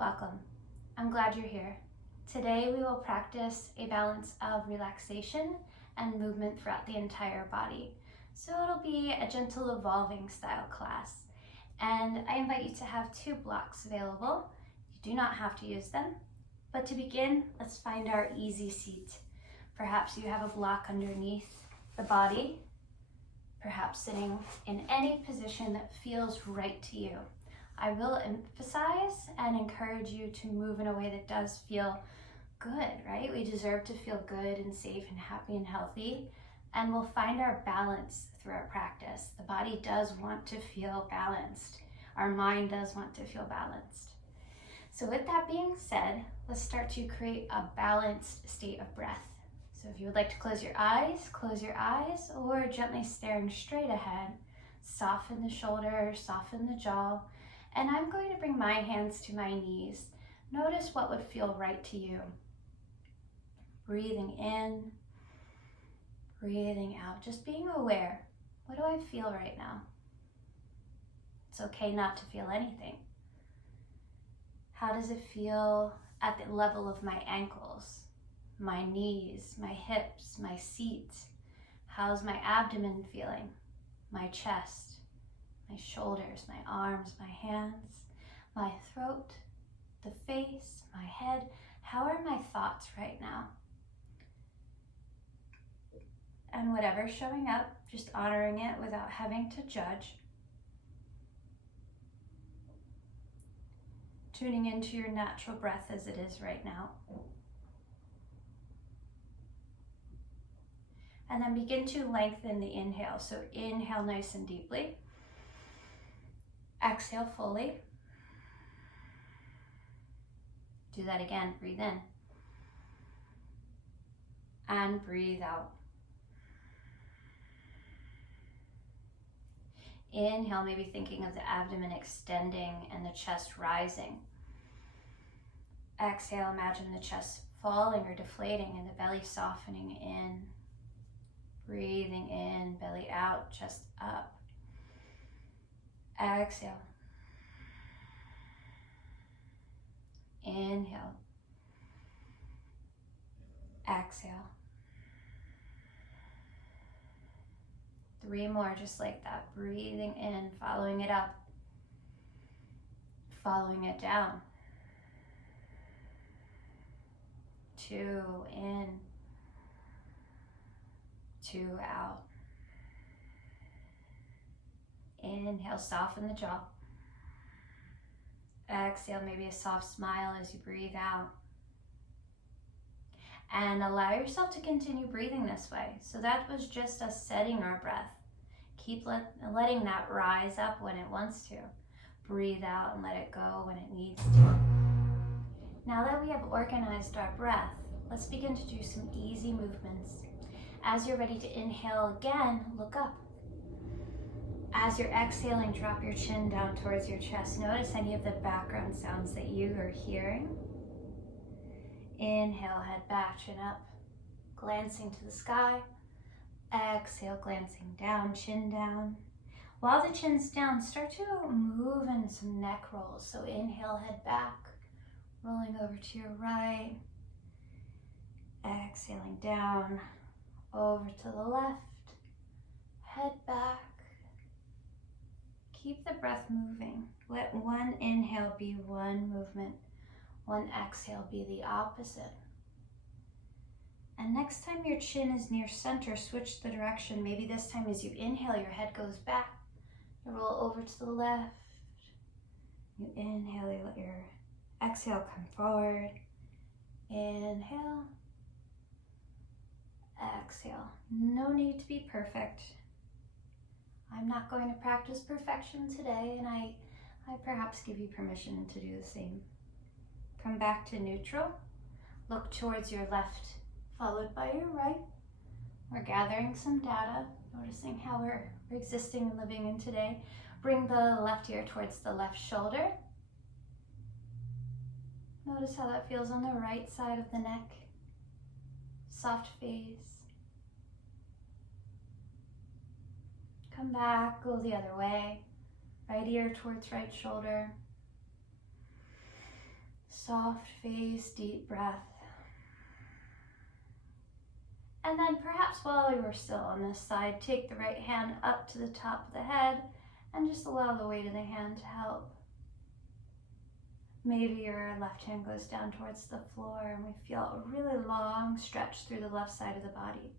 Welcome. I'm glad you're here. Today we will practice a balance of relaxation and movement throughout the entire body. So it'll be a gentle evolving style class. And I invite you to have 2 blocks available. You do not have to use them. But to begin, let's find our easy seat. Perhaps you have a block underneath the body, perhaps sitting in any position that feels right to you. I will emphasize and encourage you to move in a way that does feel good, right? We deserve to feel good and safe and happy and healthy, and we'll find our balance through our practice. The body does want to feel balanced. Our mind does want to feel balanced. So with that being said, let's start to create a balanced state of breath. So if you would like to close your eyes, or gently staring straight ahead, soften the shoulders, soften the jaw, and I'm going to bring my hands to my knees. Notice what would feel right to you. Breathing in, breathing out, just being aware. What do I feel right now? It's okay not to feel anything. How does it feel at the level of my ankles, my knees, my hips, my seat? How's my abdomen feeling? My chest, my shoulders, my arms, my hands, my throat, the face, my head. How are my thoughts right now? And whatever's showing up, just honoring it without having to judge. Tuning into your natural breath as it is right now. And then begin to lengthen the inhale. So inhale nice and deeply. Exhale fully. Do that again. Breathe in. And breathe out. Inhale, maybe thinking of the abdomen extending and the chest rising. Exhale, imagine the chest falling or deflating and the belly softening in. Breathing in, belly out, chest up. Exhale. Inhale. Exhale. 3 more just like that. Breathing in, following it up. Following it down. 2 in. 2 out. Inhale, soften the jaw. Exhale, maybe a soft smile as you breathe out. And allow yourself to continue breathing this way. So that was just us setting our breath. Keep letting that rise up when it wants to. Breathe out and let it go when it needs to. Now that we have organized our breath, let's begin to do some easy movements. As you're ready to inhale again, look up. As you're exhaling, drop your chin down towards your chest. Notice any of the background sounds that you are hearing. Inhale, head back, chin up, glancing to the sky. Exhale, glancing down, chin down. While the chin's down, start to move in some neck rolls. So inhale, head back, rolling over to your right. Exhaling down, over to the left, head back. Keep the breath moving. Let one inhale be one movement, one exhale be the opposite. And next time your chin is near center, switch the direction. Maybe this time as you inhale, your head goes back. You roll over to the left. You inhale, you let your exhale come forward. Inhale. Exhale. No need to be perfect. I'm not going to practice perfection today, and I perhaps give you permission to do the same. Come back to neutral. Look towards your left, followed by your right. We're gathering some data, noticing how we're existing and living in today. Bring the left ear towards the left shoulder. Notice how that feels on the right side of the neck. Soft face. Come back, go the other way. Right ear towards right shoulder. Soft face, deep breath. And then perhaps while you are still on this side, take the right hand up to the top of the head and just allow the weight of the hand to help. Maybe your left hand goes down towards the floor and we feel a really long stretch through the left side of the body,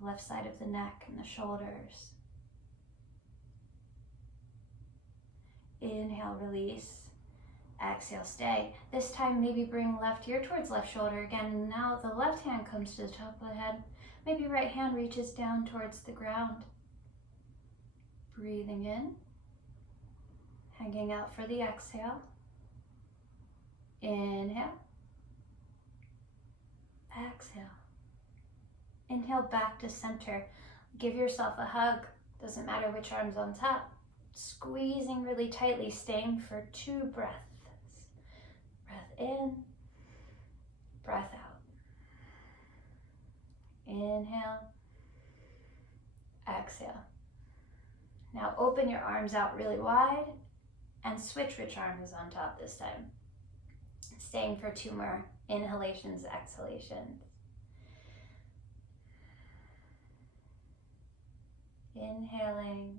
left side of the neck and the shoulders. Inhale, release. Exhale, stay. This time maybe bring left ear towards left shoulder again, and now the left hand comes to the top of the head. Maybe right hand reaches down towards the ground. Breathing in, hanging out for the exhale. Inhale. Exhale. Inhale back to center. Give yourself a hug. Doesn't matter which arm's on top. Squeezing really tightly, staying for 2 breaths. Breath in, breath out. Inhale, exhale. Now open your arms out really wide and switch which arm is on top this time. Staying for 2 more inhalations, exhalations. Inhaling,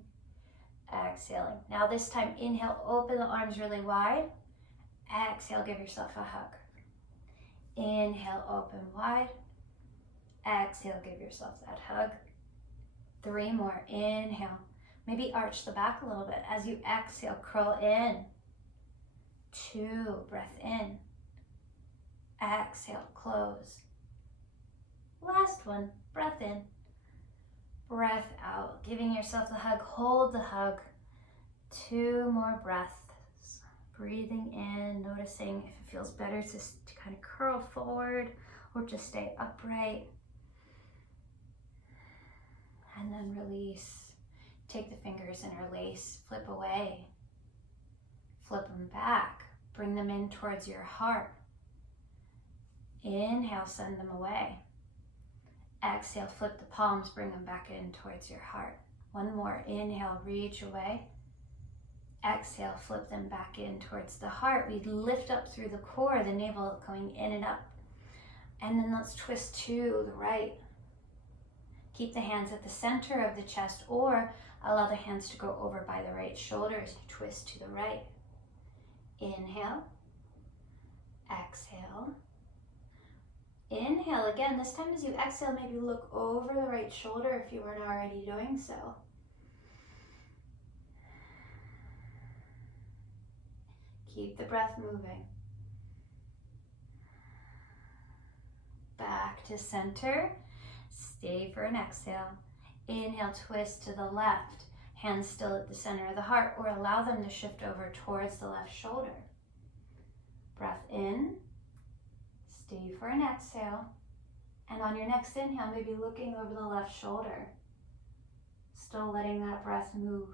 exhaling. Now this time, inhale, open the arms really wide. Exhale, give yourself a hug. Inhale, open wide. Exhale, give yourself that hug. 3 more, inhale. Maybe arch the back a little bit. As you exhale, curl in. 2, breath in. Exhale, close. Last one, breath in. Breath out, giving yourself the hug, hold the hug. 2 more breaths. Breathing in, noticing if it feels better to kind of curl forward or to stay upright. And then release. Take the fingers, interlace, flip away. Flip them back, bring them in towards your heart. Inhale, send them away. Exhale, flip the palms, bring them back in towards your heart. 1 more, inhale, reach away. Exhale, flip them back in towards the heart. We lift up through the core, the navel going in and up. And then let's twist to the right. Keep the hands at the center of the chest or allow the hands to go over by the right shoulders. You twist to the right. Inhale. Exhale. Inhale again. This time as you exhale, maybe look over the right shoulder if you weren't already doing so. Keep the breath moving. Back to center. Stay for an exhale. Inhale, twist to the left. Hands still at the center of the heart, or allow them to shift over towards the left shoulder. Breath in. Stay for an exhale. And on your next inhale, maybe looking over the left shoulder. Still letting that breath move.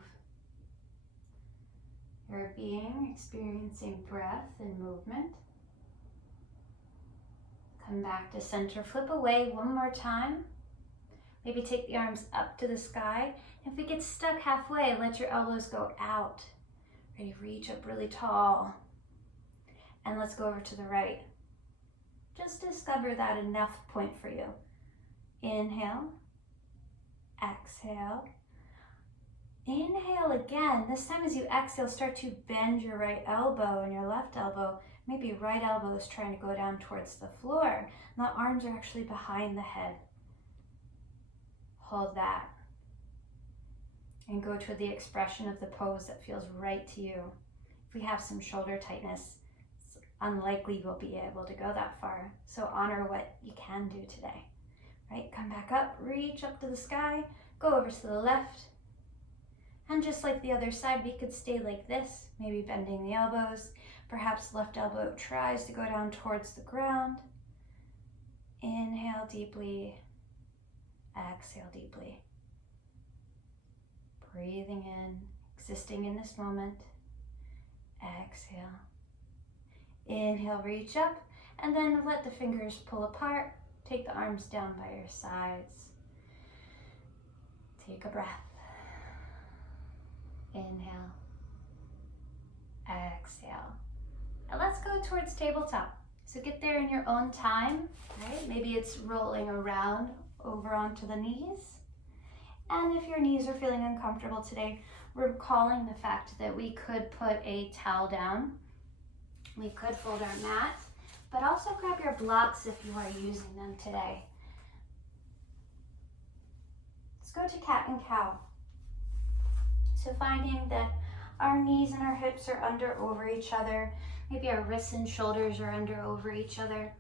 You're being, experiencing breath and movement. Come back to center, flip away 1 more time. Maybe take the arms up to the sky. If we get stuck halfway, let your elbows go out. Ready, reach up really tall. And let's go over to the right. Just discover that enough point for you. Inhale, exhale. Inhale again. This time as you exhale, start to bend your right elbow and your left elbow. Maybe right elbow is trying to go down towards the floor. And the arms are actually behind the head. Hold that. And go to the expression of the pose that feels right to you. If we have some shoulder tightness, it's unlikely we'll be able to go that far. So honor what you can do today. Right? Come back up, reach up to the sky, go over to the left. And just like the other side, we could stay like this, maybe bending the elbows. Perhaps left elbow tries to go down towards the ground. Inhale deeply, exhale deeply. Breathing in, existing in this moment. Exhale. Inhale, reach up, and then let the fingers pull apart. Take the arms down by your sides. Take a breath. Inhale. Exhale. And let's go towards tabletop. So get there in your own time, right? Maybe it's rolling around over onto the knees. And if your knees are feeling uncomfortable today, recalling the fact that we could put a towel down. We could fold our mat, but also grab your blocks if you are using them today. Let's go to cat and cow. So finding that our knees and our hips are under over each other, maybe our wrists and shoulders are under over each other,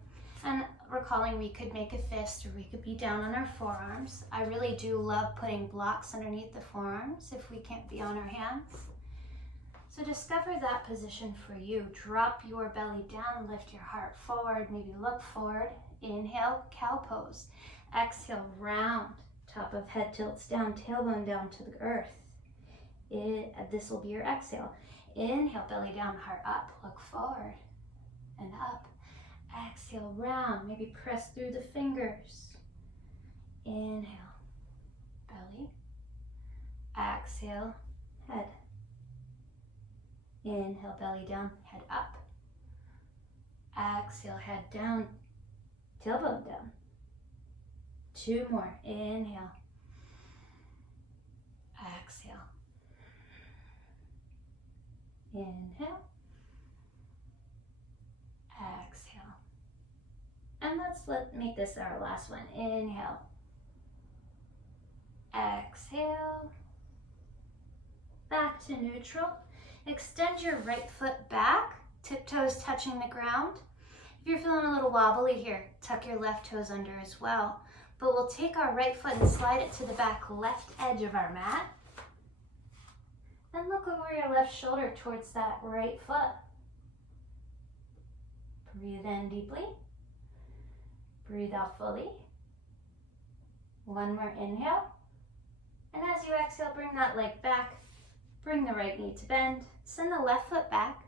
and recalling we could make a fist or we could be down on our forearms. I really do love putting blocks underneath the forearms if we can't be on our hands. So discover that position for you. Drop your belly down, lift your heart forward, maybe look forward. Inhale, cow pose. Exhale, round. Top of head tilts down, tailbone down to the earth. This will be your exhale. Inhale, belly down, heart up. Look forward and up. Exhale, round. Maybe press through the fingers. Inhale, belly. Exhale, head. Inhale, belly down, head up. Exhale, head down, tailbone down. 2 more. Inhale. Exhale. Inhale. Exhale. And let's make this our last one. Inhale. Exhale. Back to neutral. Extend your right foot back, tiptoes touching the ground. If you're feeling a little wobbly here, tuck your left toes under as well. But we'll take our right foot and slide it to the back left edge of our mat. And look over your left shoulder towards that right foot. Breathe in deeply. Breathe out fully. 1 more inhale. And as you exhale, bring that leg back. Bring the right knee to bend. Send the left foot back.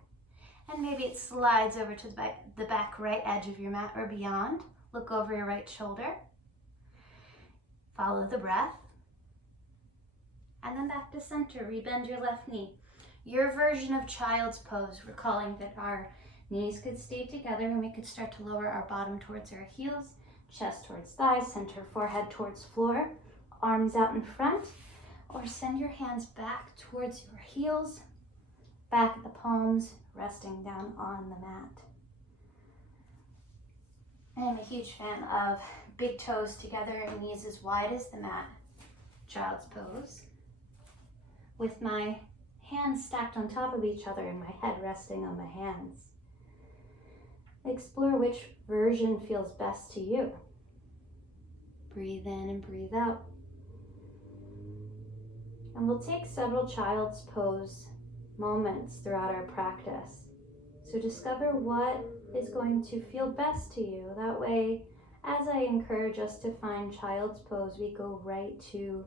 And maybe it slides over to the back right edge of your mat or beyond. Look over your right shoulder. Follow the breath. And then back to center. Rebend your left knee. Your version of child's pose, recalling that our knees could stay together and we could start to lower our bottom towards our heels, chest towards thighs, center forehead towards floor, arms out in front, or send your hands back towards your heels, back at the palms, resting down on the mat. I'm a huge fan of big toes together and knees as wide as the mat, child's pose, with my hands stacked on top of each other and my head resting on my hands. Explore which version feels best to you. Breathe in and breathe out. And we'll take several child's pose moments throughout our practice. So discover what is going to feel best to you. That way, as I encourage us to find child's pose, we go right to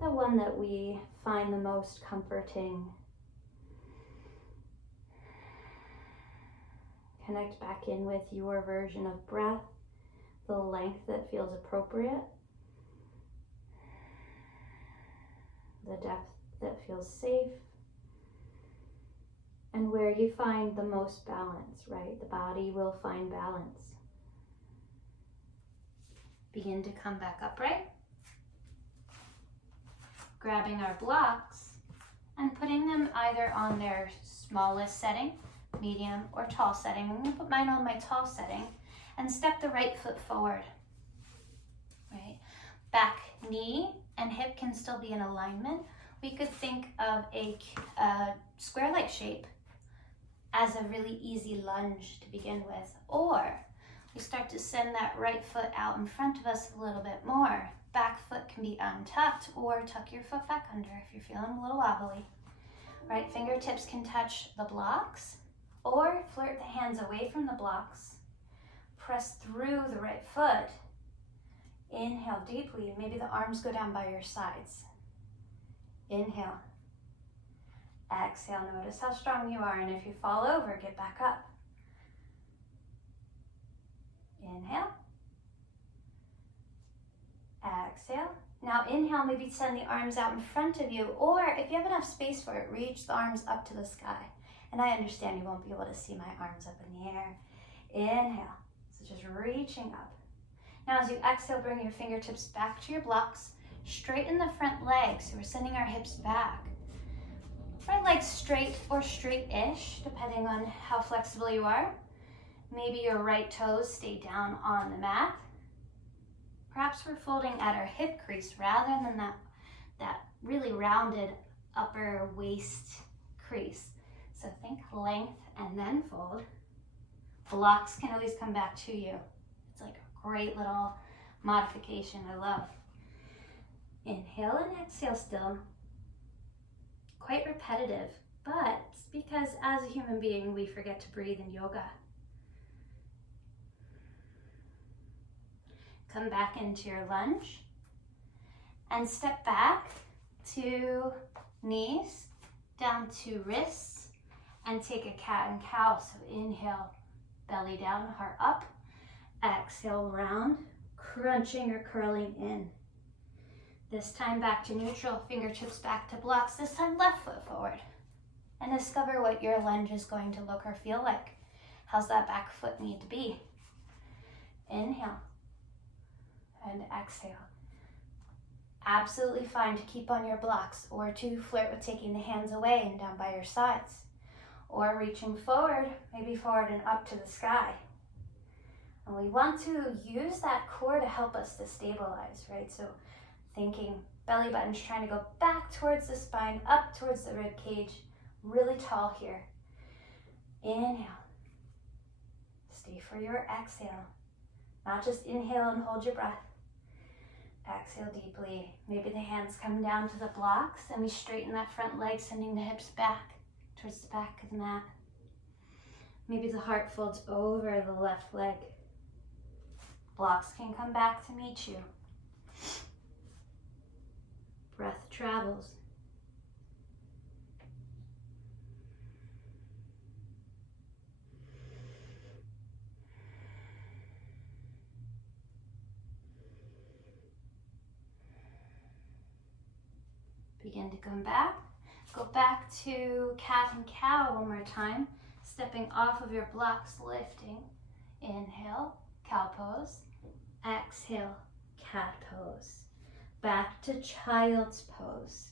the one that we find the most comforting. Connect back in with your version of breath, the length that feels appropriate, the depth that feels safe, and where you find the most balance, right? The body will find balance. Begin to come back upright. Grabbing our blocks and putting them either on their smallest setting, medium, or tall setting. I'm going to put mine on my tall setting and step the right foot forward. Right? Back knee and hip can still be in alignment. We could think of a square-like shape as a really easy lunge to begin with, or we start to send that right foot out in front of us a little bit more. Back foot can be untucked, or tuck your foot back under if you're feeling a little wobbly. Right fingertips can touch the blocks, or flirt the hands away from the blocks. Press through the right foot. Inhale deeply. Maybe the arms go down by your sides. Inhale. Exhale. Notice how strong you are, and if you fall over, get back up. Inhale. Exhale. Now inhale, maybe send the arms out in front of you, or if you have enough space for it, reach the arms up to the sky. And I understand you won't be able to see my arms up in the air. Inhale, so just reaching up. Now as you exhale, bring your fingertips back to your blocks, straighten the front legs, so we're sending our hips back. Front legs straight or straight-ish, depending on how flexible you are. Maybe your right toes stay down on the mat. Perhaps we're folding at our hip crease rather than that really rounded upper waist crease. So think length and then fold. Blocks can always come back to you. It's like a great little modification I love. Inhale and exhale still. Quite repetitive, but it's because as a human being, we forget to breathe in yoga. Come back into your lunge and step back to knees, down to wrists, and take a cat and cow. So inhale, belly down, heart up. Exhale, round, crunching or curling in. This time back to neutral, fingertips back to blocks. This time left foot forward. And discover what your lunge is going to look or feel like. How's that back foot need to be? Inhale and exhale. Absolutely fine to keep on your blocks or to flirt with taking the hands away and down by your sides. Or reaching forward, maybe forward and up to the sky. And we want to use that core to help us to stabilize, right? So thinking belly button's trying to go back towards the spine, up towards the rib cage, really tall here. Inhale. Stay for your exhale. Not just inhale and hold your breath. Exhale deeply. Maybe the hands come down to the blocks and we straighten that front leg, sending the hips back towards the back of the mat. Maybe the heart folds over the left leg. Blocks can come back to meet you. Breath travels. Begin to come back. Go back to cat and cow one more time. Stepping off of your blocks, lifting. Inhale, cow pose. Exhale, cat pose. Back to child's pose.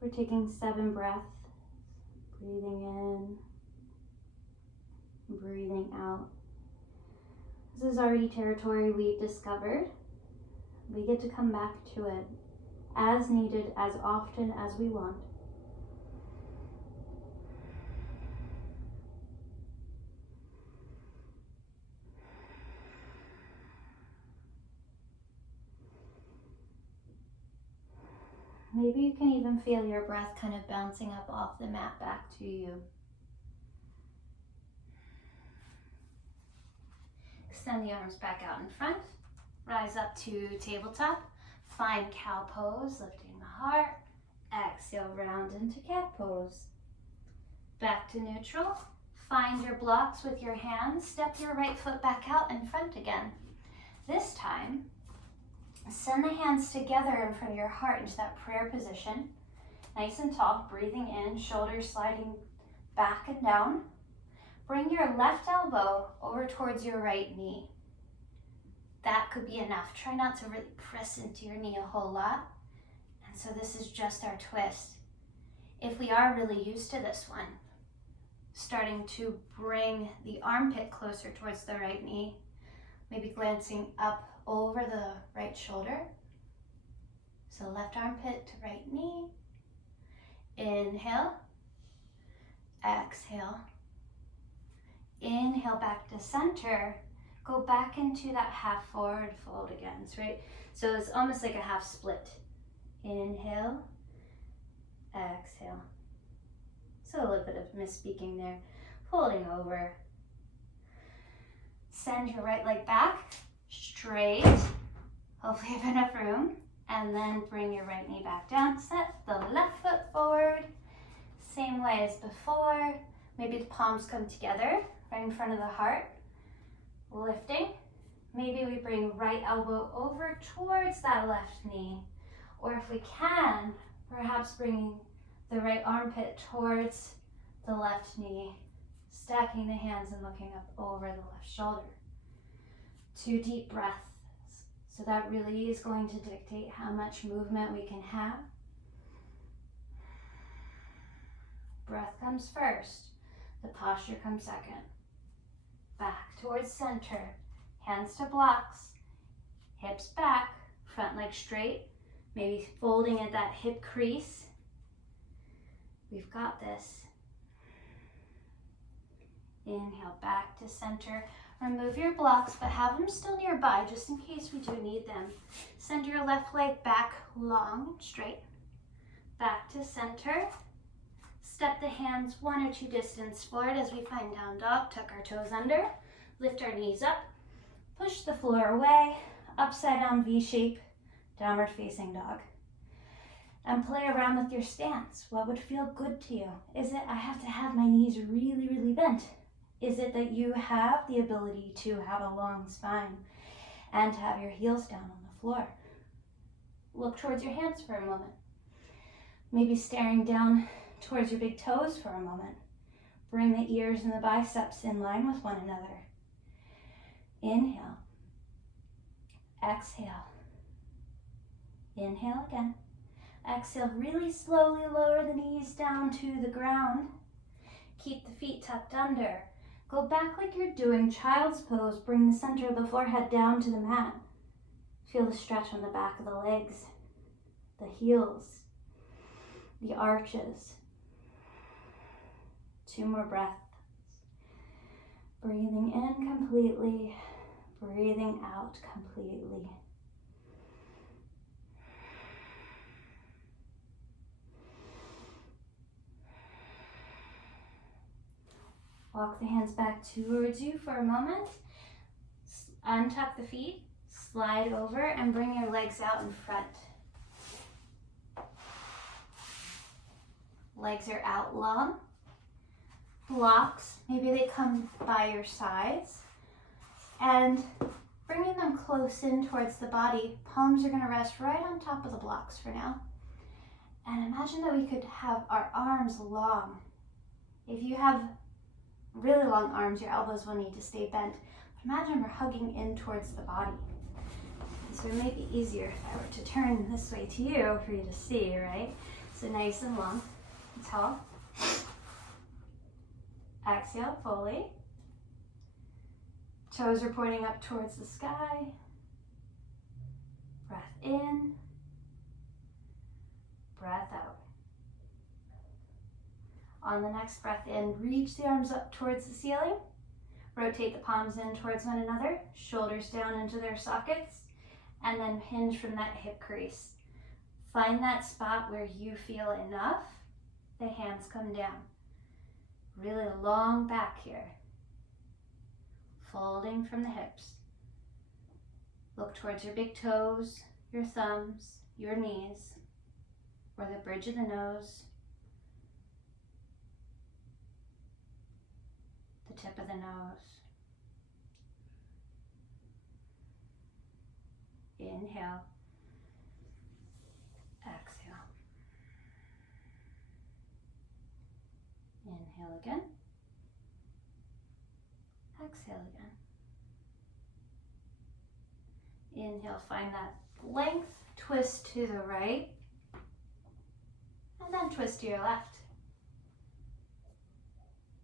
We're taking 7 breaths. Breathing in, breathing out. This is already territory we've discovered. We get to come back to it as needed, as often as we want. Maybe you can even feel your breath kind of bouncing up off the mat back to you. Extend the arms back out in front. Rise up to tabletop. Find cow pose, lifting the heart. Exhale, round into cat pose. Back to neutral. Find your blocks with your hands. Step your right foot back out in front again. This time, send the hands together in front of your heart into that prayer position. Nice and tall, breathing in, shoulders sliding back and down. Bring your left elbow over towards your right knee. That could be enough. Try not to really press into your knee a whole lot. And so this is just our twist. If we are really used to this one, starting to bring the armpit closer towards the right knee, maybe glancing up over the right shoulder. So left armpit to right knee. Inhale. Exhale. Inhale back to center. Go back into that half forward fold again, right? So it's almost like a half split. Inhale. Exhale. So a little bit of misspeaking there. Folding over. Send your right leg back, straight. Hopefully you have enough room. And then bring your right knee back down. Set the left foot forward. Same way as before. Maybe the palms come together right in front of the heart. Lifting. Maybe we bring right elbow over towards that left knee. Or if we can, Perhaps bringing the right armpit towards the left knee, stacking the hands and looking up over the left shoulder. 2 deep breaths. So that really is going to dictate how much movement we can have. Breath comes first, the posture comes second. Back towards center, hands to blocks, hips back, front leg straight, maybe folding at that hip crease. We've got this. Inhale, back to center. Remove your blocks, but have them still nearby just in case we do need them. Send your left leg back long and straight. Back to center. Step the hands 1 or 2 distance forward as we find down dog. Tuck our toes under. Lift our knees up. Push the floor away. Upside down V shape. Downward facing dog. And play around with your stance. What would feel good to you? Is it I have to have my knees really, really bent? Is it that you have the ability to have a long spine and to have your heels down on the floor? Look towards your hands for a moment. Maybe staring down towards your big toes for a moment. Bring the ears and the biceps in line with one another. Inhale. Exhale. Inhale again. Exhale, really slowly lower the knees down to the ground. Keep the feet tucked under. Go back like you're doing child's pose. Bring the center of the forehead down to the mat. Feel the stretch on the back of the legs, the heels, the arches. 2 more breaths. Breathing in completely, breathing out completely. Walk the hands back towards you for a moment. Untuck the feet, slide over, and bring your legs out in front. Legs are out long. Blocks, maybe they come by your sides. And bringing them close in towards the body, palms are going to rest right on top of the blocks for now. And imagine that we could have our arms long. If you have really long arms, your elbows will need to stay bent. But imagine we're hugging in towards the body. So it may be easier if I were to turn this way to you for you to see, right? So nice and long and tall. Exhale fully. Toes are pointing up towards the sky. Breath in. Breath out. On the next breath in, reach the arms up towards the ceiling. Rotate the palms in towards one another, shoulders down into their sockets, and then hinge from that hip crease. Find that spot where you feel enough. The hands come down. Really long back here. Folding from the hips. Look towards your big toes, your thumbs, your knees, or the bridge of the nose, the tip of the nose. Inhale. Exhale. Inhale again. Exhale again. Inhale, find that length, twist to the right, and then twist to your left.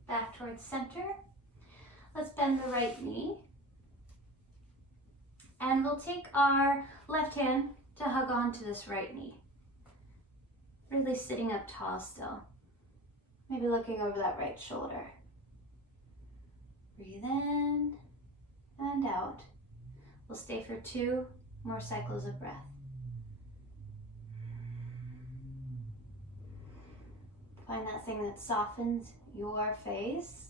Back towards center. Let's bend the right knee. And we'll take our left hand to hug onto this right knee. Really sitting up tall still. Maybe looking over that right shoulder. Breathe in and out. We'll stay for 2 more cycles of breath. Find that thing that softens your face.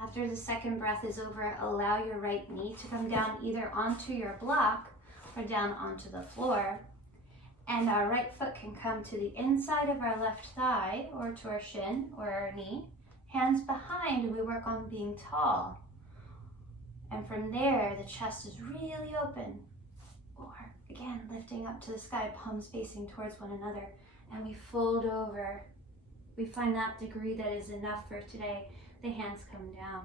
After the second breath is over, allow your right knee to come down either onto your block or down onto the floor. And our right foot can come to the inside of our left thigh or to our shin or our knee. Hands behind, and we work on being tall. And from there, the chest is really open. Or Again, lifting up to the sky, palms facing towards one another, and we fold over. We find that degree that is enough for today. The hands come down.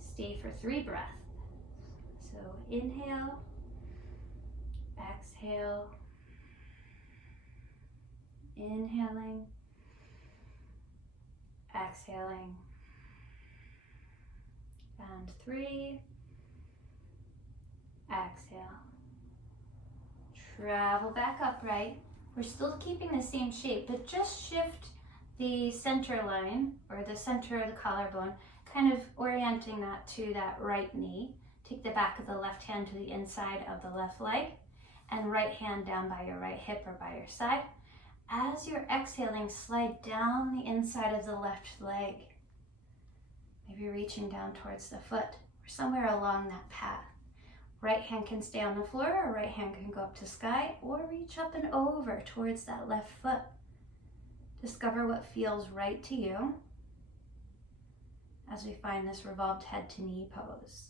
Stay for 3 breaths. So inhale, exhale, inhaling, exhaling, and 3, exhale. Travel back upright. We're still keeping the same shape, but just shift the center line, or the center of the collarbone, kind of orienting that to that right knee. Take the back of the left hand to the inside of the left leg, and right hand down by your right hip or by your side. As you're exhaling, slide down the inside of the left leg. Maybe reaching down towards the foot, or somewhere along that path. Right hand can stay on the floor, or right hand can go up to sky, or reach up and over towards that left foot. Discover what feels right to you as we find this revolved head to knee pose.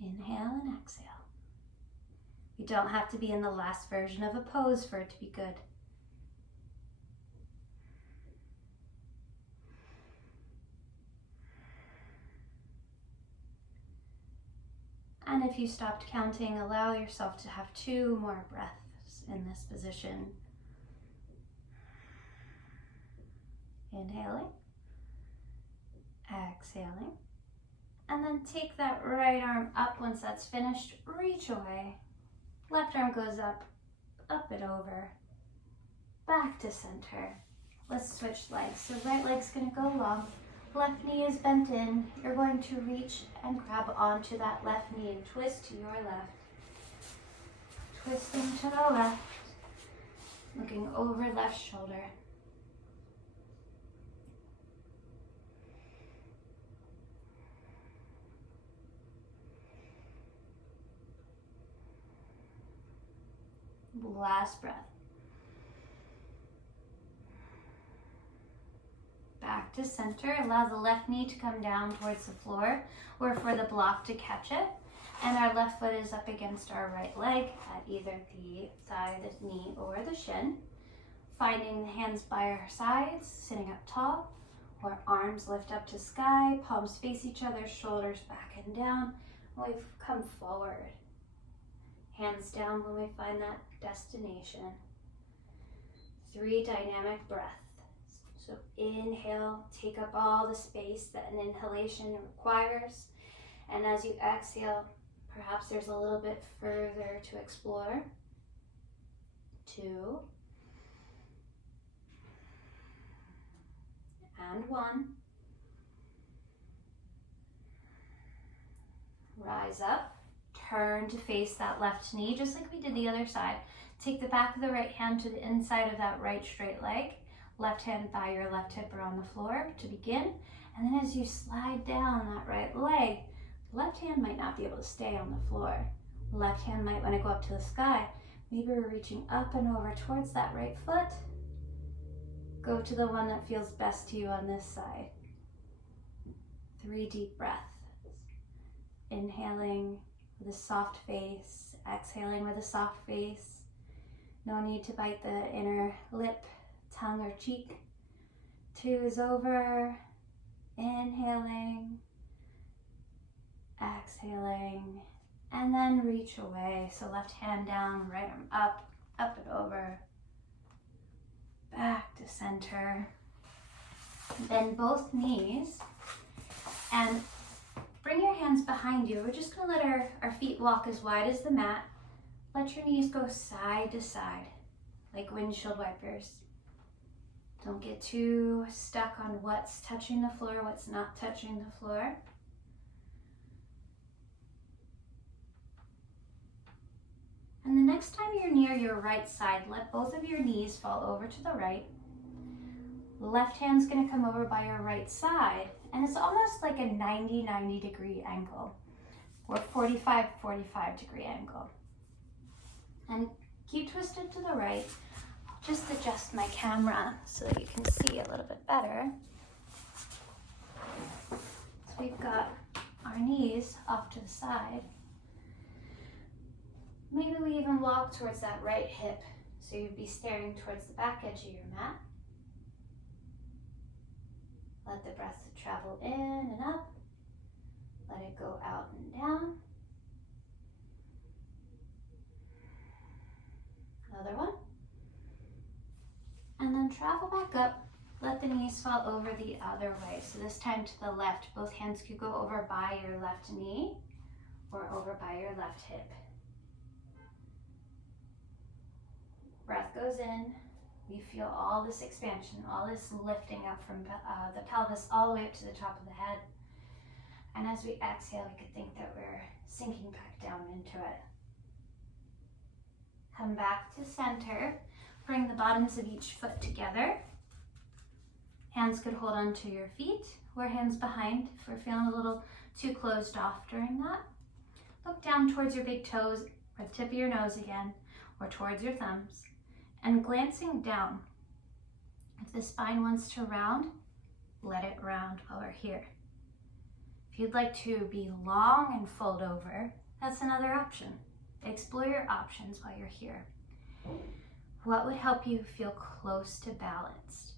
Inhale and exhale. You don't have to be in the last version of a pose for it to be good. And if you stopped counting, allow yourself to have 2 more breaths in this position. Inhaling, exhaling, and then take that right arm up. Once that's finished, reach away. Left arm goes up, up and over, back to center. Let's switch legs. So right leg's gonna go long. Left knee is bent in. You're going to reach and grab onto that left knee and twist to your left. Twisting to the left. Looking over left shoulder. Last breath. Back to center. Allow the left knee to come down towards the floor, or for the block to catch it. And our left foot is up against our right leg at either the thigh, the knee, or the shin. Finding the hands by our sides, sitting up tall, or arms lift up to sky, palms face each other, shoulders back and down. We've come forward. Hands down when we find that destination. 3 dynamic breaths. So inhale, take up all the space that an inhalation requires. And as you exhale, perhaps there's a little bit further to explore. 2. And 1. Rise up. Turn to face that left knee, just like we did the other side. Take the back of the right hand to the inside of that right straight leg. Left hand by your left hip or on the floor to begin. And then as you slide down that right leg, left hand might not be able to stay on the floor. Left hand might want to go up to the sky. Maybe we're reaching up and over towards that right foot. Go to the one that feels best to you on this side. 3 deep breaths. Inhaling with a soft face, exhaling with a soft face. No need to bite the inner lip, tongue, or cheek. 2 is over. Inhaling, exhaling, and then reach away. So left hand down, right arm up, up and over, back to center. Bend both knees and bring your hands behind you. We're just gonna let our feet walk as wide as the mat. Let your knees go side to side, like windshield wipers. Don't get too stuck on what's touching the floor, what's not touching the floor. And the next time you're near your right side, let both of your knees fall over to the right. Left hand's gonna come over by your right side, and it's almost like a 90 degree angle, or 45 degree angle. And keep twisted to the right. Just adjust my camera so that you can see a little bit better. So we've got our knees off to the side. Maybe we even walk towards that right hip, so you'd be staring towards the back edge of your mat. Let the breath travel in and up. Let it go out and down. Another one. And then travel back up. Let the knees fall over the other way. So this time to the left. Both hands could go over by your left knee or over by your left hip. Breath goes in. We feel all this expansion, all this lifting up from the pelvis all the way up to the top of the head. And as we exhale, we could think that we're sinking back down into it. Come back to center. Bring the bottoms of each foot together. Hands could hold onto your feet or hands behind if we're feeling a little too closed off during that. Look down towards your big toes or the tip of your nose again, or towards your thumbs. And glancing down, if the spine wants to round, let it round while we're here. If you'd like to be long and fold over, that's another option. Explore your options while you're here. What would help you feel close to balanced?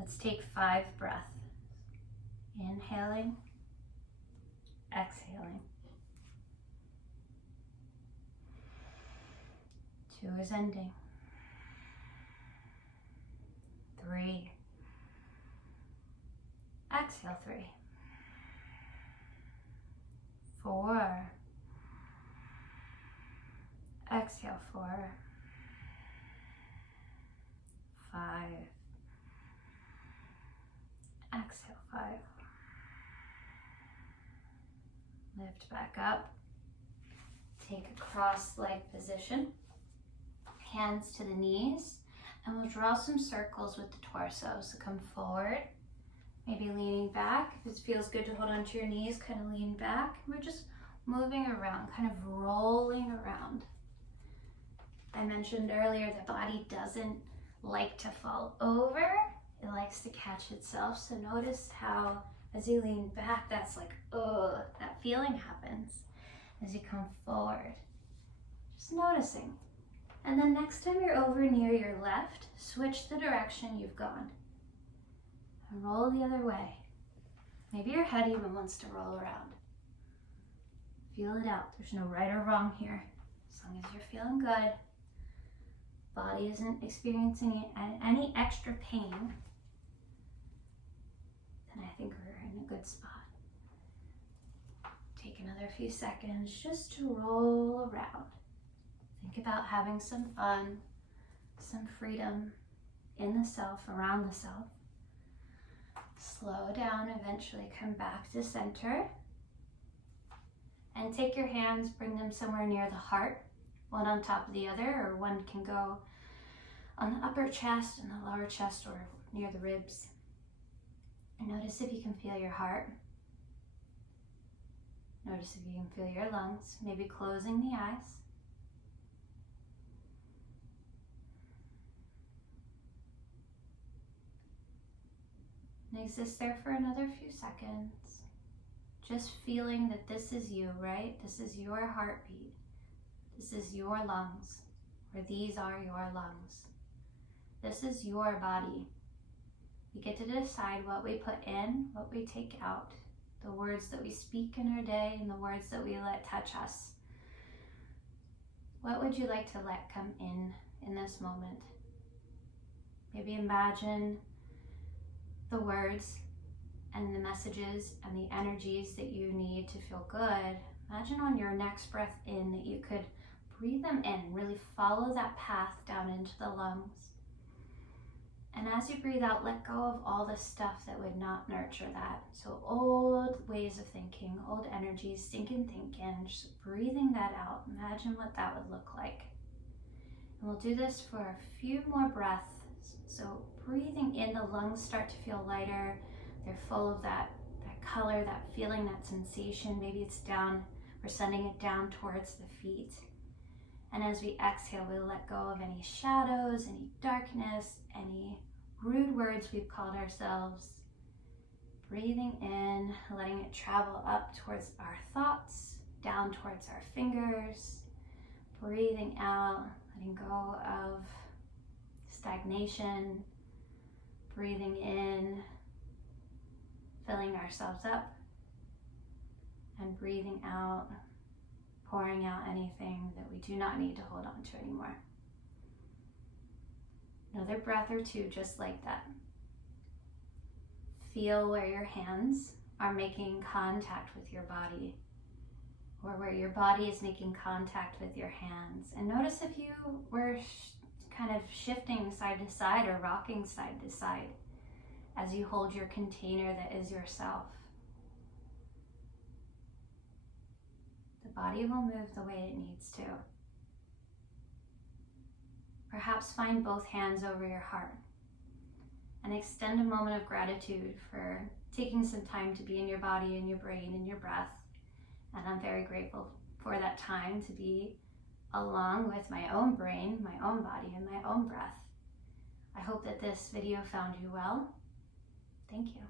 Let's take 5 breaths. Inhaling, exhaling. 2 is ending. 3. Exhale 3. 4. Exhale 4. 5. Exhale 5. Lift back up. Take a cross-leg position. Hands to the knees. And we'll draw some circles with the torso. So come forward. Maybe leaning back. If it feels good to hold onto your knees, kind of lean back. We're just moving around, kind of rolling around. I mentioned earlier the body doesn't like to fall over. It likes to catch itself. So notice how as you lean back, that's like, ugh, that feeling happens as you come forward. Just noticing. And then next time you're over near your left, switch the direction you've gone. And roll the other way. Maybe your head even wants to roll around. Feel it out. There's no right or wrong here. As long as you're feeling good, body isn't experiencing any extra pain, then I think we're in a good spot. Take another few seconds just to roll around. Think about having some fun, some freedom in the self, around the self. Slow down, eventually come back to center. And take your hands, bring them somewhere near the heart, one on top of the other, or one can go on the upper chest and the lower chest or near the ribs. And notice if you can feel your heart. Notice if you can feel your lungs, maybe closing the eyes. And exist there for another few seconds. Just feeling that this is you, right? This is your heartbeat. This is your lungs, or these are your lungs. This is your body. We get to decide what we put in, what we take out, the words that we speak in our day, and the words that we let touch us. What would you like to let come in this moment? Maybe imagine the words and the messages and the energies that you need to feel good. Imagine on your next breath in that you could breathe them in, really follow that path down into the lungs. And as you breathe out, let go of all the stuff that would not nurture that. So old ways of thinking, old energies, stinking thinking, just breathing that out. Imagine what that would look like. And we'll do this for a few more breaths. So breathing in, the lungs start to feel lighter. They're full of that color, that feeling, that sensation. Maybe it's down, we're sending it down towards the feet. And as we exhale, we'll let go of any shadows, any darkness, any rude words we've called ourselves. Breathing in, letting it travel up towards our thoughts, down towards our fingers. Breathing out, letting go of stagnation. Breathing in, filling ourselves up. And breathing out, pouring out anything that we do not need to hold on to anymore. Another breath or two just like that. Feel where your hands are making contact with your body, or where your body is making contact with your hands. And notice if you were kind of shifting side to side or rocking side to side as you hold your container that is yourself. The body will move the way it needs to. Perhaps find both hands over your heart and extend a moment of gratitude for taking some time to be in your body and your brain and your breath. And I'm very grateful for that time to be along with my own brain, my own body, and my own breath. I hope that this video found you well. Thank you.